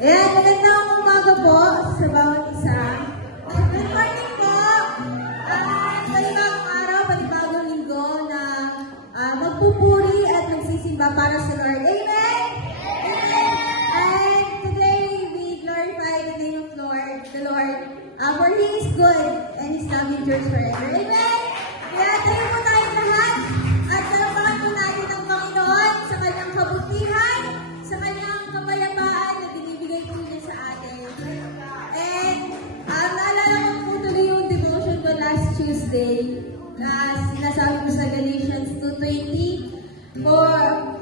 Ayan, magandang umaga po sa bawat isa. Good morning po. Panibagong araw, panibagong linggo na magpupuri at magsisimba para sa Lord. Amen? Amen! And today, we glorify the name of the Lord, for He is good and His love endures forever. Amen? Kaya tayo po tayong lahat at salamat po natin ang Panginoon sa kanyang kabutihan, sa kanyang kapayapaan na binibigay po niya sa atin. And naalala ko po tuloy yung devotion ko last Tuesday na sinasabi ko sa Galatians 2:20, for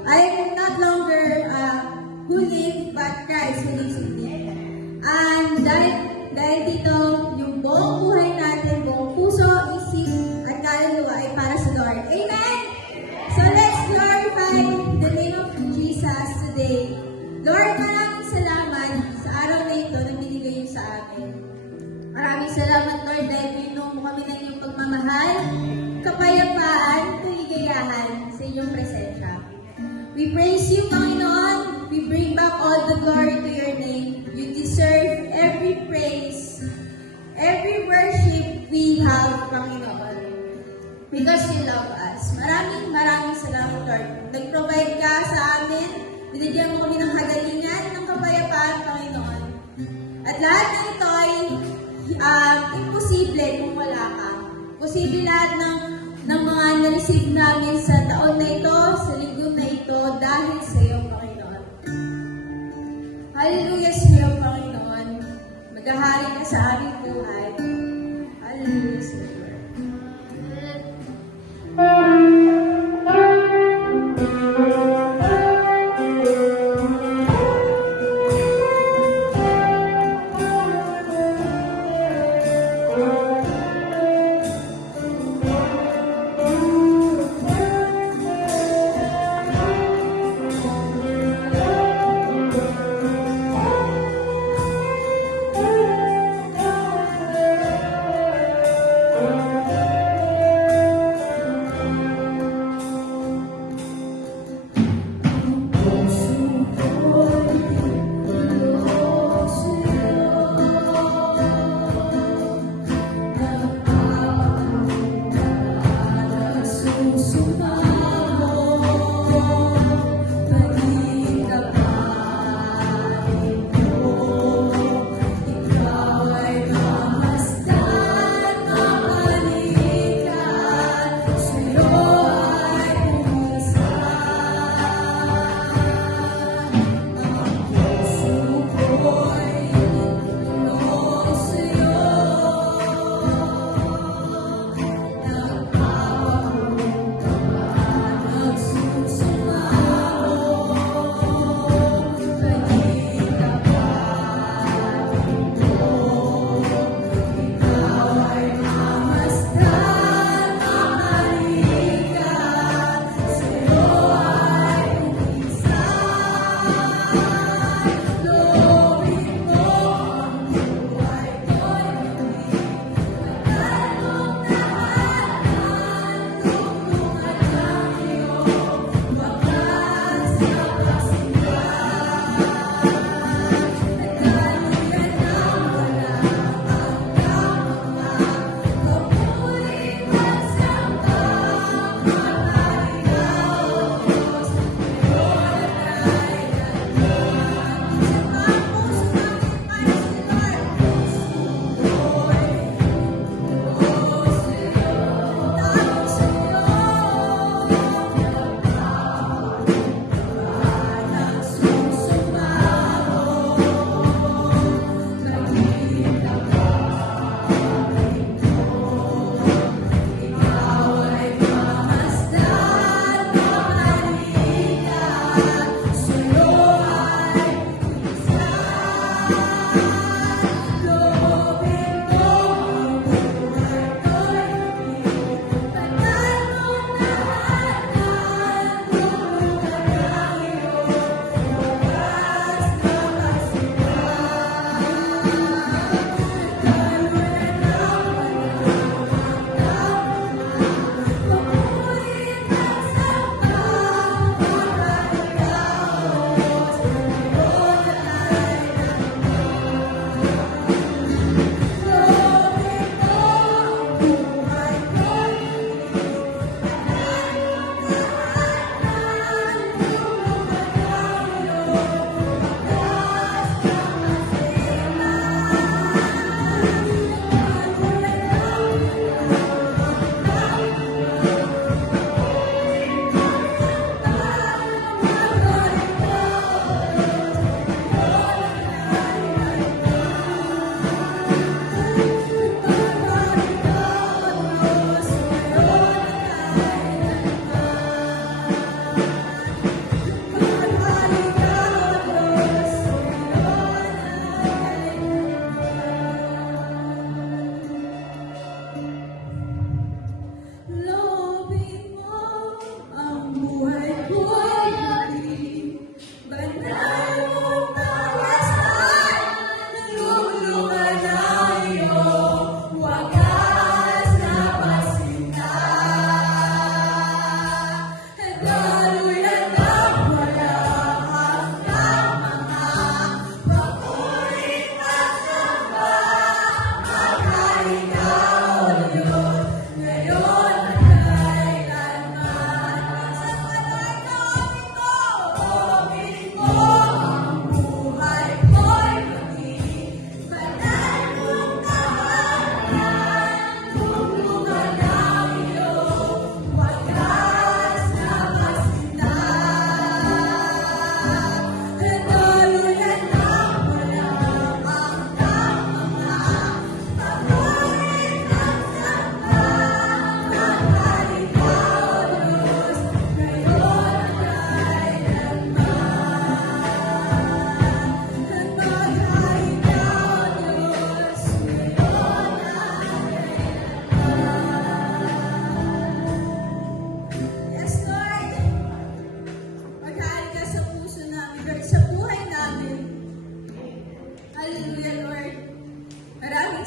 I am not longer who live, but Christ who lives in me. And dahil dito, yung buong buhay natin, buong puso, isip, at kaluluwa ay para sa Lord. Amen? So let's glorify the name of Jesus today. Lord, maraming salamat sa araw na ito na binigay niyo sa akin. Maraming salamat, Lord, dahil binuo mo kami ng iyong pagmamahal, kapayapaan, kaligayahan sa inyong presensya. We praise you, Panginoon. We bring back all the glory to your name. You deserve every praise, every worship we have, Panginoon. Because you love us. Maraming salamat, Lord. Nag-provide ka sa amin. Binigyan mo kami ng kagalingan, ng kapayapaan, Panginoon. At lahat ng ito ay imposible kung wala ka. Posible lahat ng mga na-receive namin sa taon na ito, sa linggo na ito, dahil sa iyo, Panginoon. Hallelujah sa iyo, Panginoon. Maghahari ka sa aming buhay. Hallelujah sa iyo, Lord.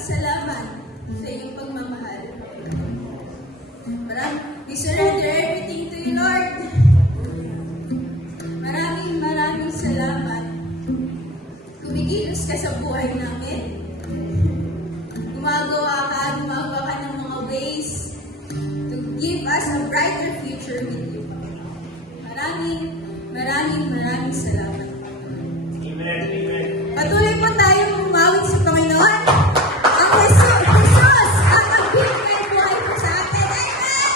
salamat sa iyong pagmamahal. We surrender everything to you, Lord. Maraming salamat. Kumikilos ka sa buhay namin. Gumagawa ka ng mga ways to give us a brighter future with you. Maraming salamat. Amen. Amen. Patuloy po tayong umawit sa Panginoon. Ang Jesus ang nagbibigay buhay po sa atin. Amen!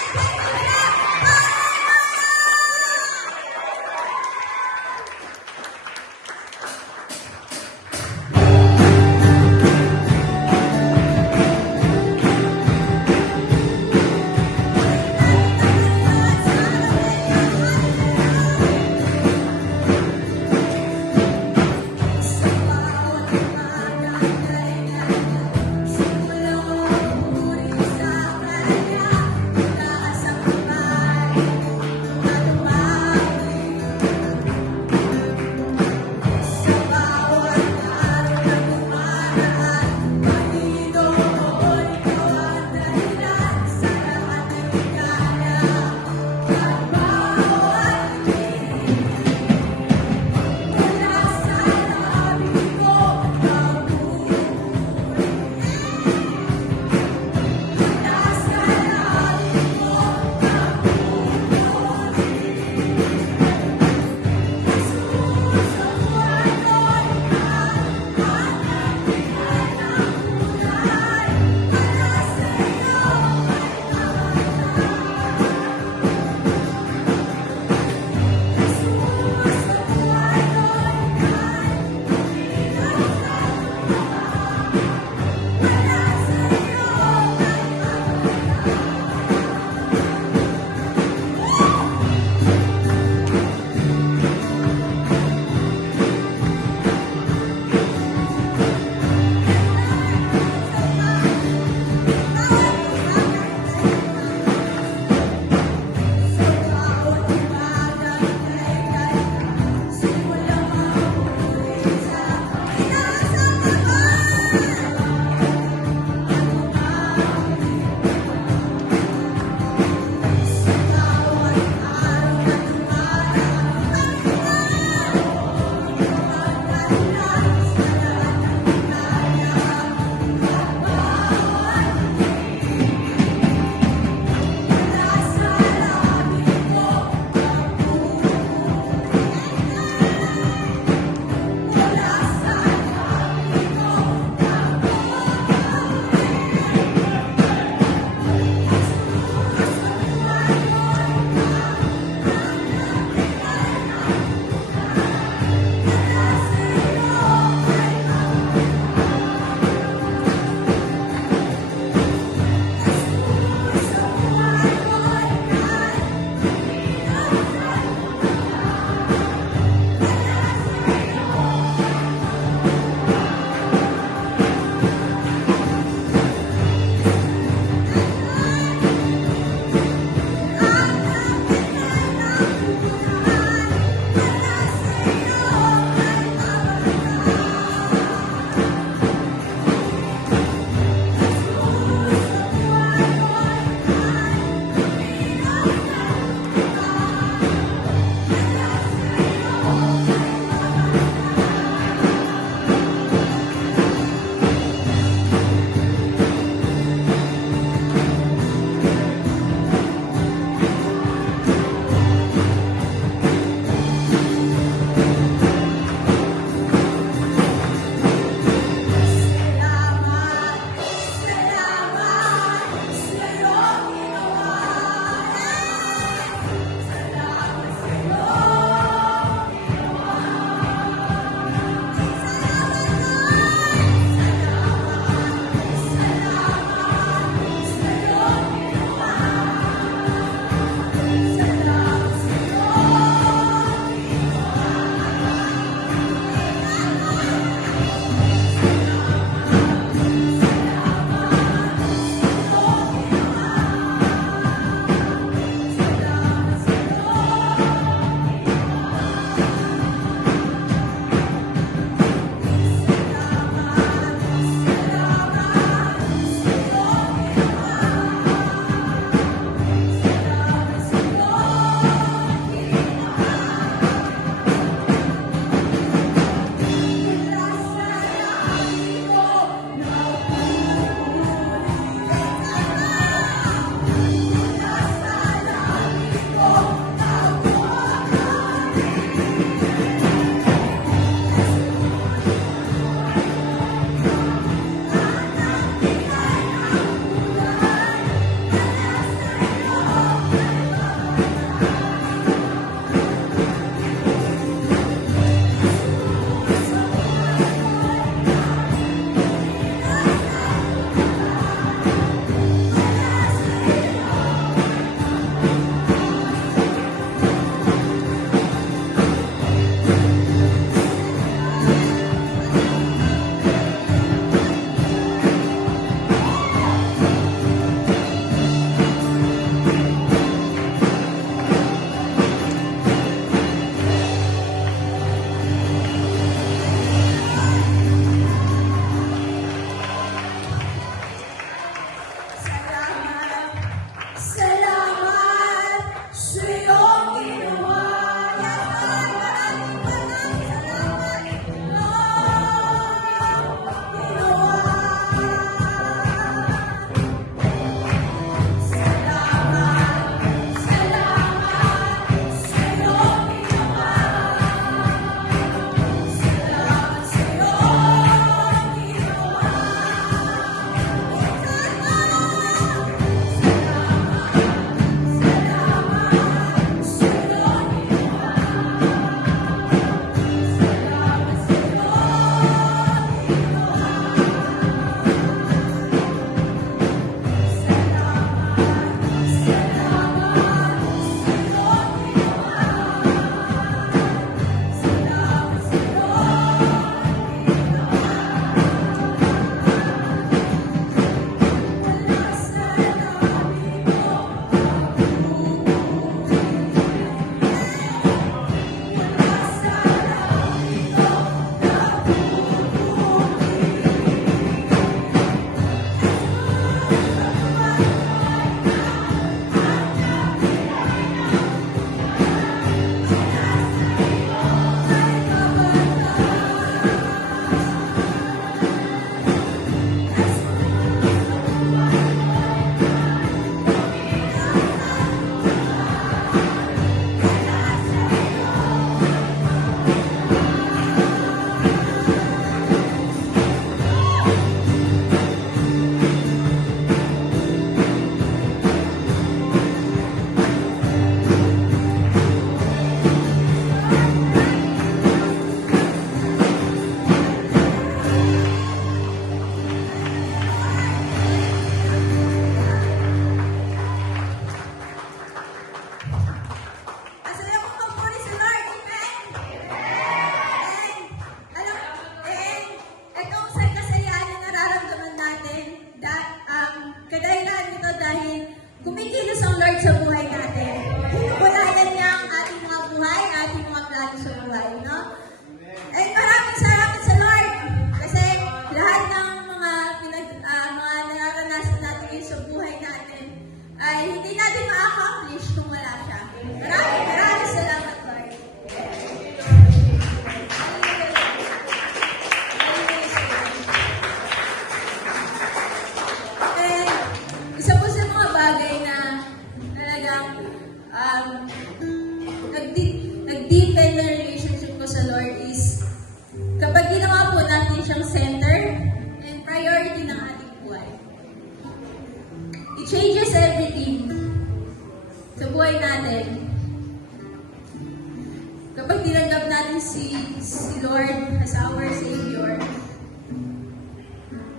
si Lord as our Savior.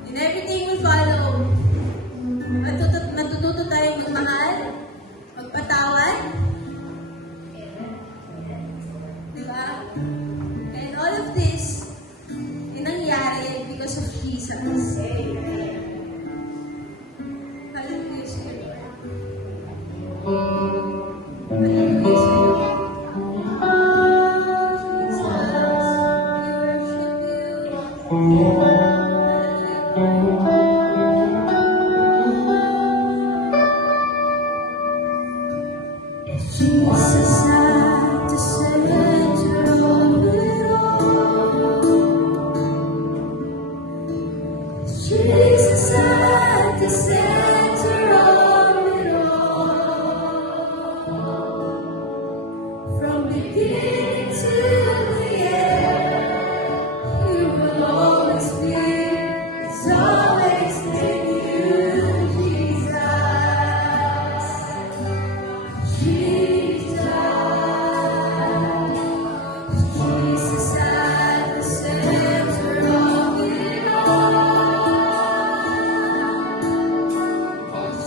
And everything will follow. Matututo tayong magmahal, magpatawad. Diba? And all of this ay nangyari because of Jesus. Hallelujah sa iyo, Lord. Hallelujah sa iyo. Jesus, we worship you. Jesus at the center of it all. Jesus at the center of it all. From beginning to the end, you will always be. It's always been you, Jesus. Jesus at the center of it all.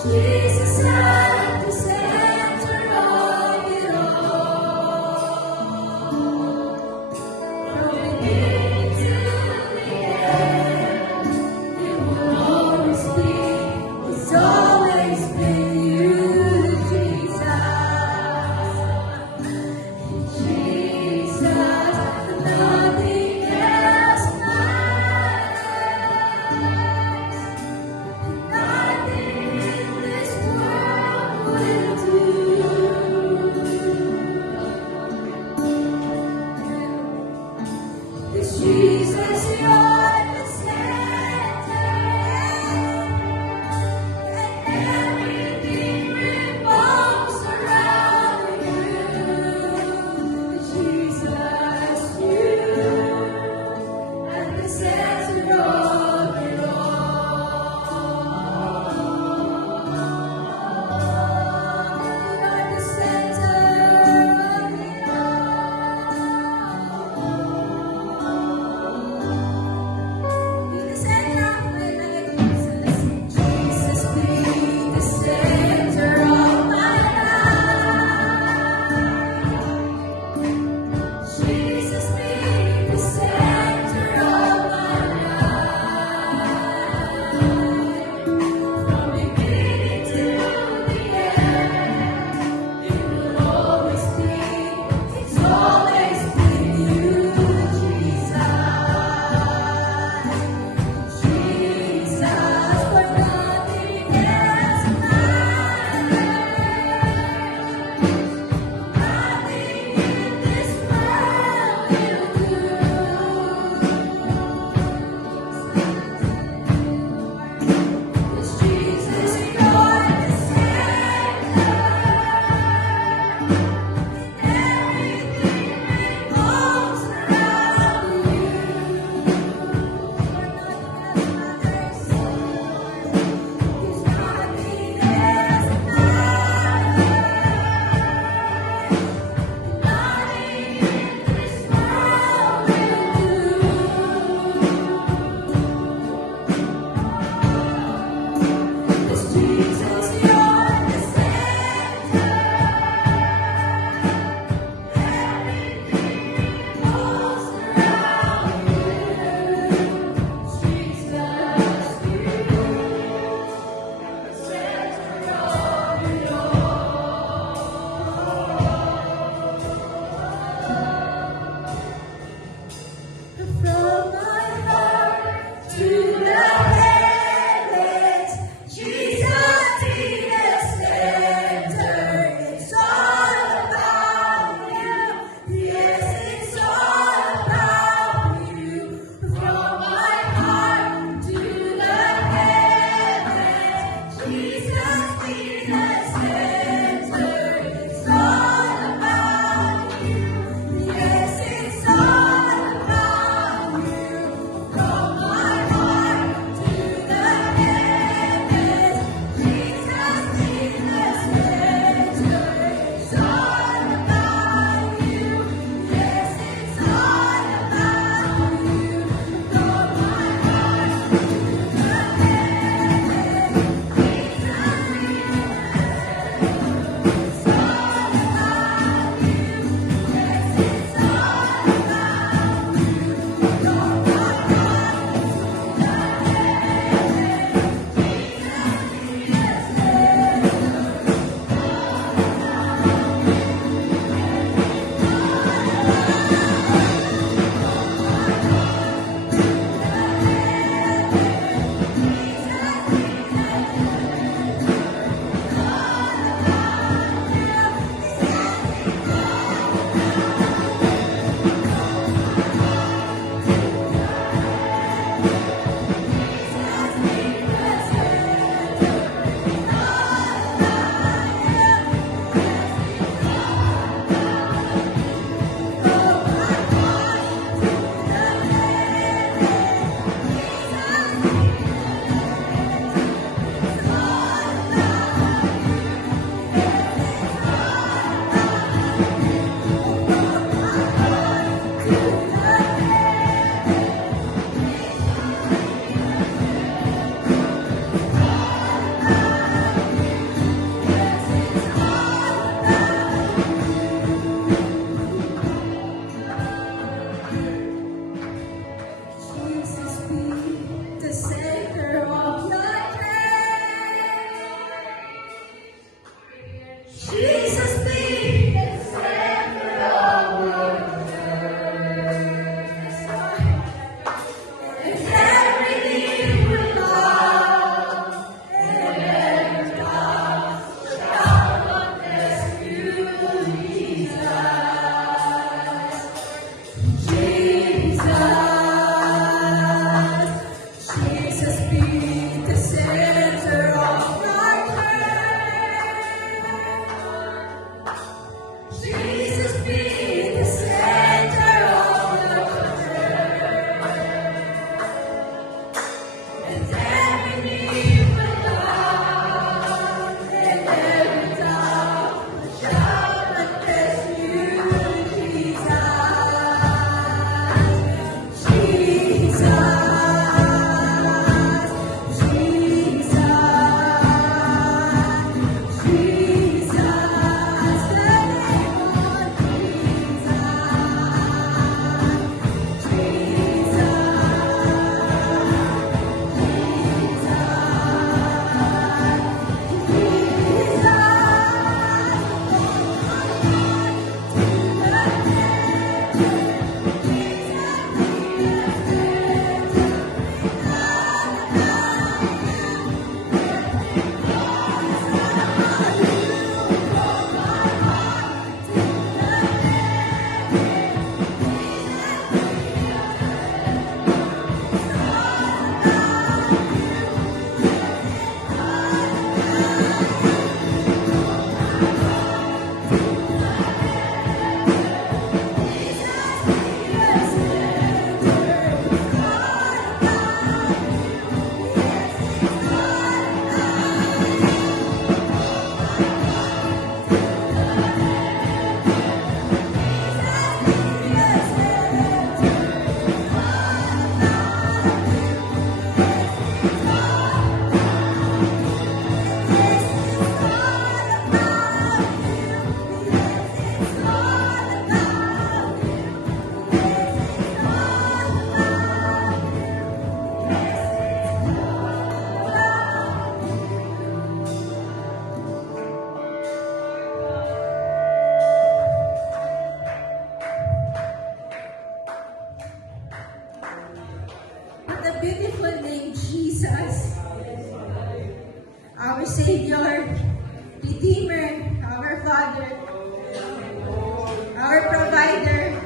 Jesus at the center of it all. From beginning to the end, it will always be. It's always been you, Jesus. Jesus, nothing else matters. Nothing in this world will do. 'Cause Jesus, you're the center, and everything revolves around you. Jesus, you at the center of it all. You are the center of it all. beautiful name, Jesus. Our Savior, Redeemer, our Father, our Provider,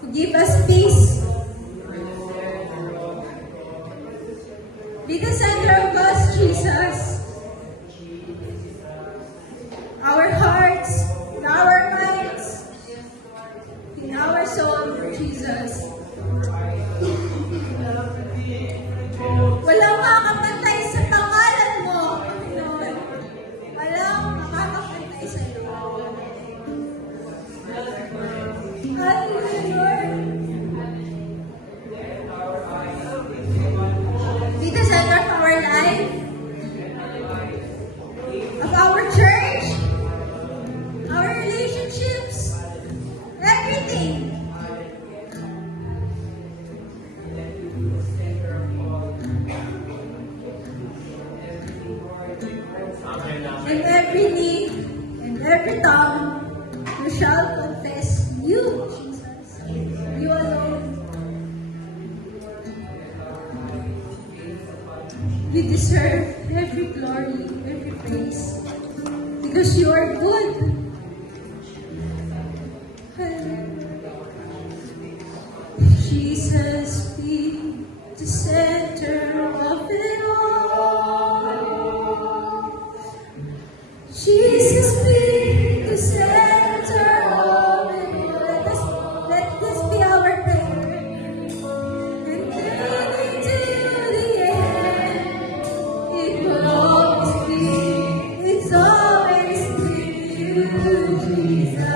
who give us peace. Be the center of us, Jesus. Our hearts, in our minds, in our soul, Jesus. Walang makakapantay sa pangalan mo, Panginoon. Walang makakapantay sa iyo. Hallelujah, Lord. Be the center of our life, of our church, our relationships, everything. Amen, amen. And every knee and every tongue who shall confess you, Jesus, you alone. You deserve every glory, every praise, because you are good. Hallelujah. Jesus, be the center of it all. Jesus, be the center of it all. Let this be our prayer. And then into the end, it will always be, it's always with you, Jesus.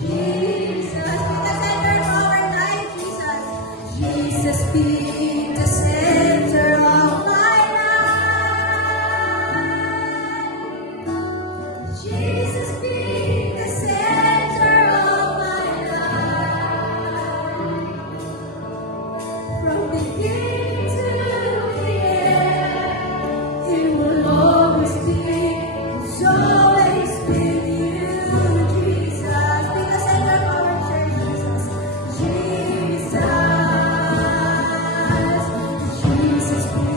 Jesus, be the center of our life, Jesus. Jesus, be the center of my life. Jesus, be the center of my life. From beginning to the end, it will always be, it's always with you, Jesus. Be the center of our church, Jesus. Jesus, be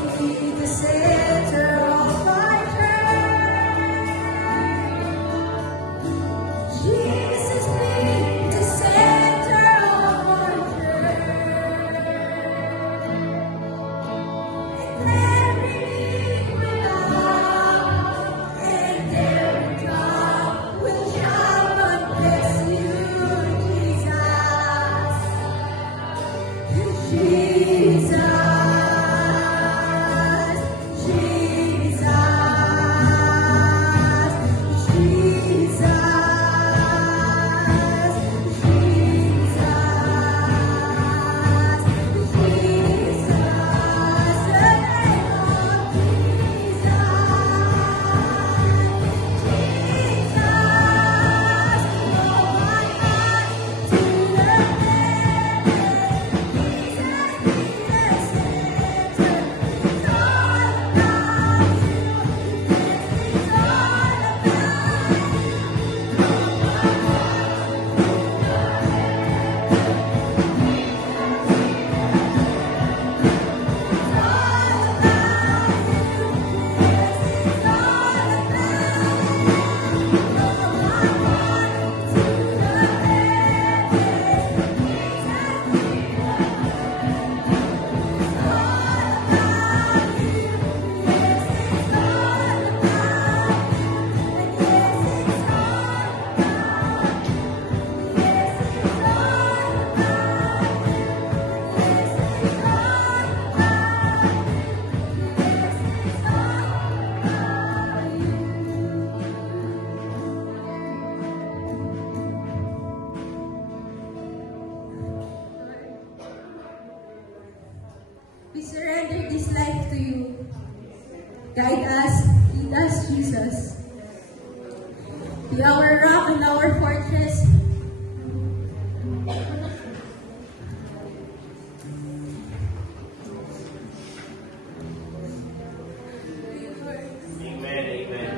the center of our church. Jesus, be the center of our church. And every knee will bow, and every tongue will shall confess you, Jesus. Jesus, we surrender this life to you. Guide us, lead us, Jesus. Be our rock and our fortress. Amen, amen.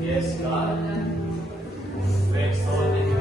Yes, God. We exalt you.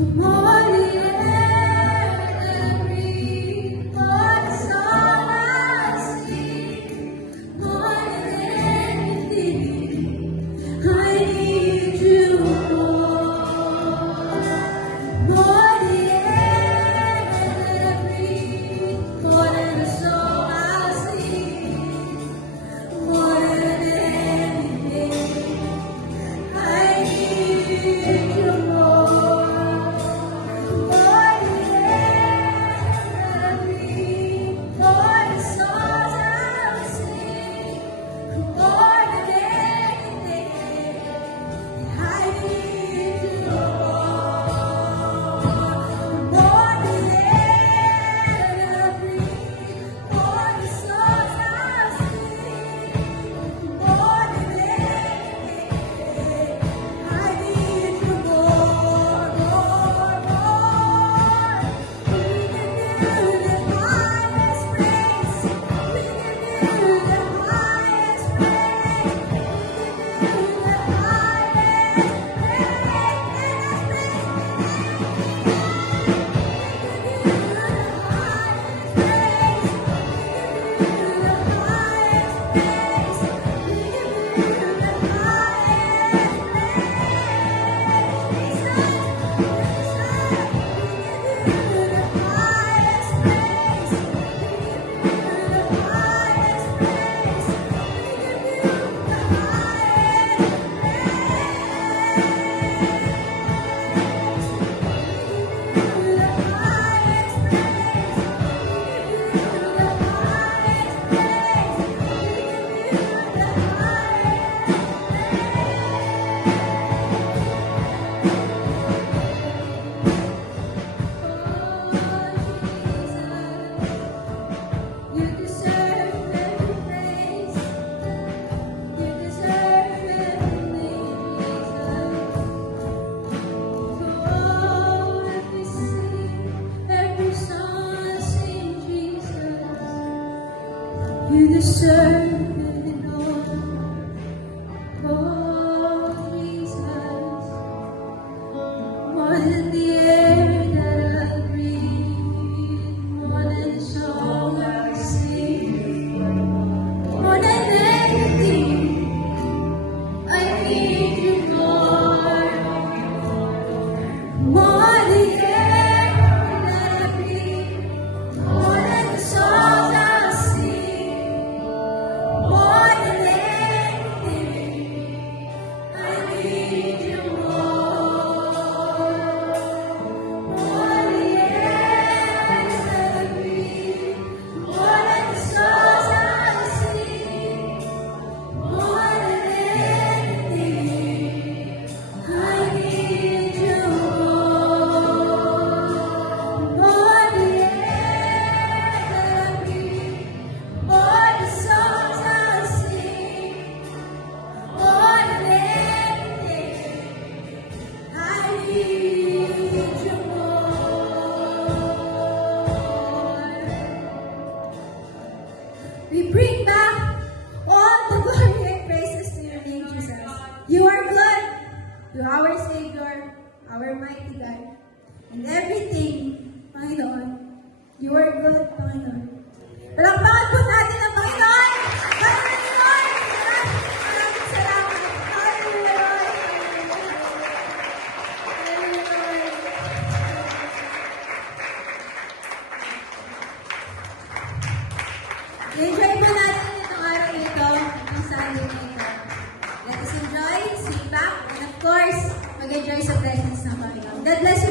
More than every part song I sing, more than anything, I need you more. More than every, more than the song I sing, more than anything, I need you more. You deserve every praise. You deserve everything, Jesus. Oh, every sing, every song I sing, Jesus. You deserve it all. Oh, Jesus. More than the air that I breathe, more than the song I sing, more than anything, I need you more. More than the air that I breathe, more than the songs I sing, more than anything, I need you more. More than the air that I breathe, more than the songs I sing, more than anything, I need you more. More than the air that I breathe, more than the songs I sing, more than anything, I need you more. We bring back all the glory and praises to your name, Jesus. You are good. You are our Savior, our mighty God. And everything, Panginoon, you are good, Panginoon. Palakpakan po natin ang Panginoon! Panginoon, Lord! Maraming salamat. Hallelujah, Lord. Hallelujah, Lord. Enjoy po natin itong araw na ito, itong Sunday na ito. Let us enjoy, sit back, and of course, mag-enjoy sa presence ng Panginoon. God bless you.